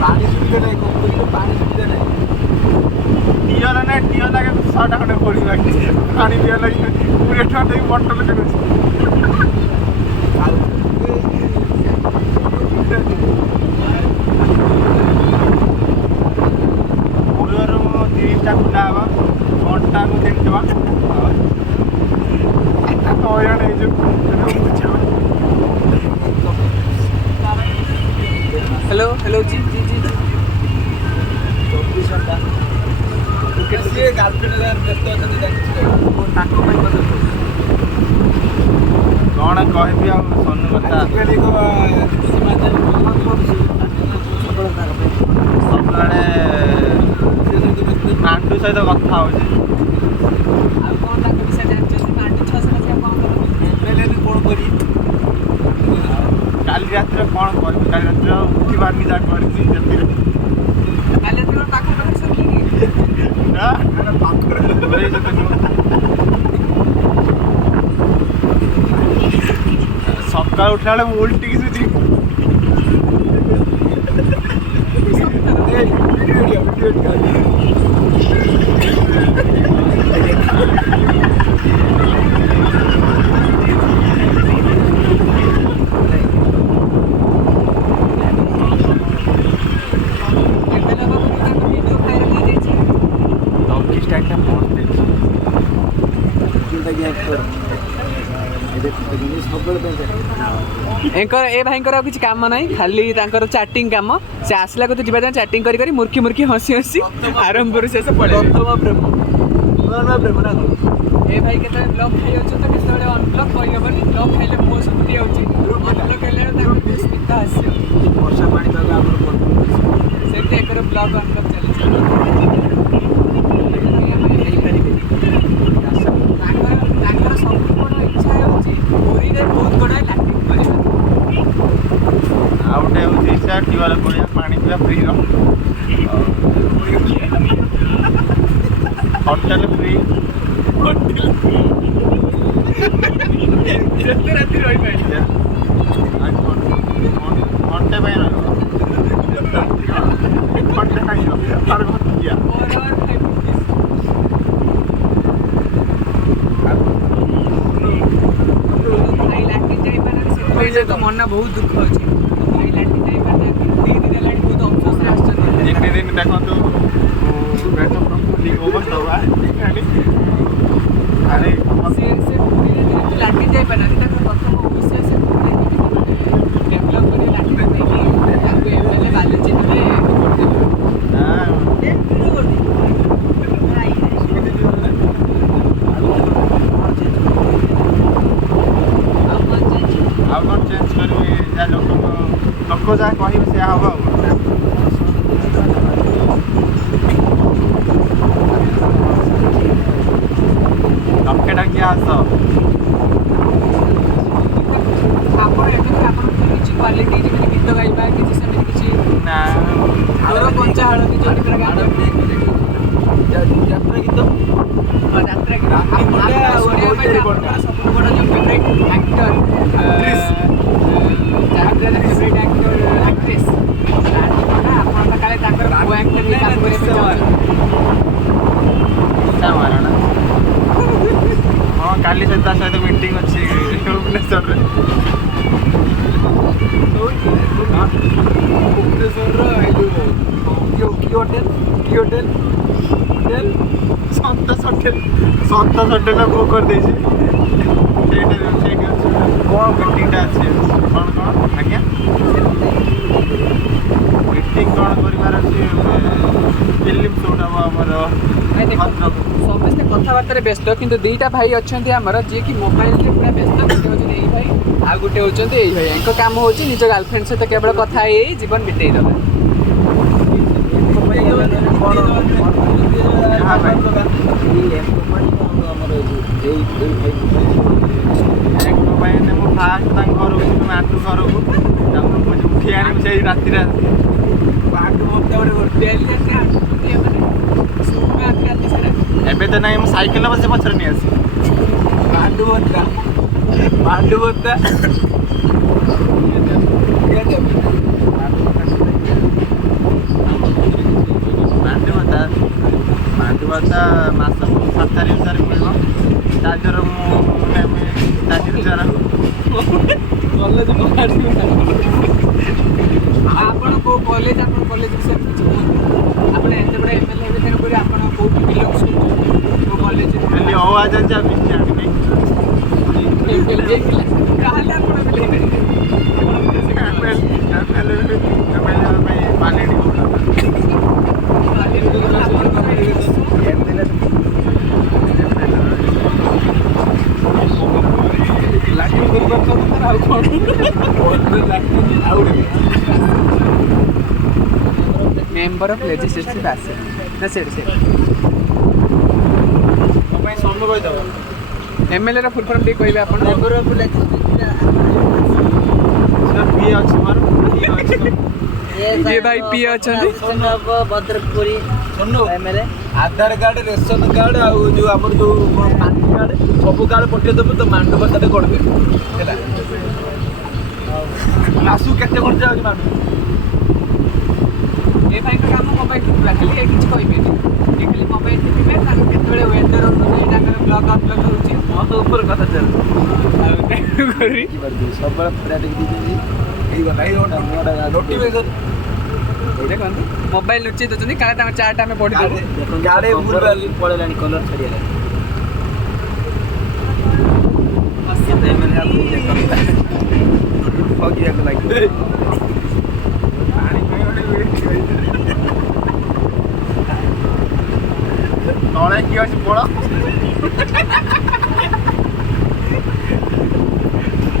पानी सुविधा नहीं कंपनी पानी सुविधा नहीं टियल ना टियल लगे 100 टाका पड़ी बाकी पानी पिया लगी 20 टाका देई बोतल के मुळर 30 टा खुला हवा घंटा को 3 टका तो या नहीं जो हेलो हेलो जी जी जी जी 24 घंटा कैसे गार्लफ्रेंड व्यस्त अछन देखि ताको भाई कौन कहबी आ सोनू कथा आजिकली को सबले नांडू सहित कथा हो काली रात कौन कह काली रात उठी बारनी जा सका उठला बेले उल्टी किसी एंकर ए भाई किसी काम ना खाली चैटिंग कम से आसला को जीवा चैटिंग करी मुर्खी मुर्खी हसी हसी आरंभ शेष पड़े प्रेम ना ए भाई के ब्लॉक खाई तो केत अनब्लॉक कही हेनी ब्लॉक खाइले मो सुधी अनब्लॉक हेल्ले स्मिता आस वर्षा पानी से एक ब्लॉक अनब्लॉक चली सब बड़ इच्छा होरी बहुत बड़ा लाइटिंग कर आउटे होची इच्छा टिवाला कोड़िया पानी पिया फ्री रो होटल फ्री जते राती रही पाइले आज घंटे पे रहो घंटे खाइयो हर घंटिया तो मन बहुत दुख अच्छे दिन बहुत अफसोस दिन देखो अरे लाठी जाइपारे प्रथम विषय से डेभलप कर लाठी एमएलए बालू चिन्हे अब कौन चेंज कर लोक जहाँ कह से हम लक्षे टाकिया आस क्वालिटी जमी गीत गाइबा किसी सेमती किसी ना तोर पंचा हळदी जो यात्रा गीत यात्रा गीत सब बड़ा जो favourite actor favourite actor actress आपन काले ताकर को एक्टर के काम करे हाँ काली सहित मीटिंग अच्छी भुवनेश्वर होटेल संतोष होटेल बुक कर देछि कौन मीटिंगटा अच्छे कौन कौन आज्ञा मीटिंग कौन कर फिल्म शूट हम समस्ते कथबार्तार व्यस्त किंतु दुईटा भाई अच्छा आमर जी कि मोबाइल रे पूरा व्यस्त गोटे होती यही भाई आ गोटे होती यही भाई इनका काम हो निज गर्लफ्रेंड सहित केवल कथा जीवन बितेई देवे फास्ट घर मातृ घर को उठी आनी से राति एबे तो नहीं साइकिल बस पचर नहीं आसी पांडु बत्ता ଭତ୍ତା ମାସକୁ 7,000 ମିଳିବ। ତା ଦେହରେ ମୁଁ ନେବି 4,000। କଲେଜ ଆପଣ କୋଉ କଲେଜ ଆପଣ କଲେଜ ବିଷୟରେ କିଛି କୁହନ୍ତୁ। ଆପଣ ଏତେ ବଡ଼ MLA ହେବେ ତେଣୁକରି ଆପଣ କୋଉଠି ବିଲଙ୍ଗସ୍ କରୁଛନ୍ତି କୋଉ କଲେଜ ଖାଲି ଅଆ ଜାଣିଛି ଆଉ କିଛି ଜାଣିନି। ତାହେଲେ ଆପଣ ବି मेंबर ऑफ लेजिस्लेटिव असेंबली ना सेठ एमएलए रा फुल फॉर्म दे कहबे आपण मेंबर ऑफ लेजिस्लेटिव पी अछि मोर ये भाई पी अछंती भद्रकपुरी सुनो एमएलए आधार कार्ड रेशन कार्ड आउ जो हमर जो पान कार्ड सब कार्ड पठे देबो तो मांड भत्ता कर दे हैला मासु केते खर्च आउछ मांड ये भाई का काम मोबाइल टिपला खाली ए किछ कहबे ये खाली मोबाइल टिपे ताके केतबेले वेदर अनुसार डाकर ब्लॉग अपलोड होची मत ऊपर कथा चल आ करी सब बड़ा फ्रेड दी दी एई गला एई नोटिफिकेशन देखो मोबाइल लुचि दउछनी काले तांग चार्ट हमें पढी देबो गाड़े बुलवाली पळेलानी कलर छडियाला केते मैंने आपको फगिया को लागे पानी तଳେ କିଏ ଅଛି ପଳ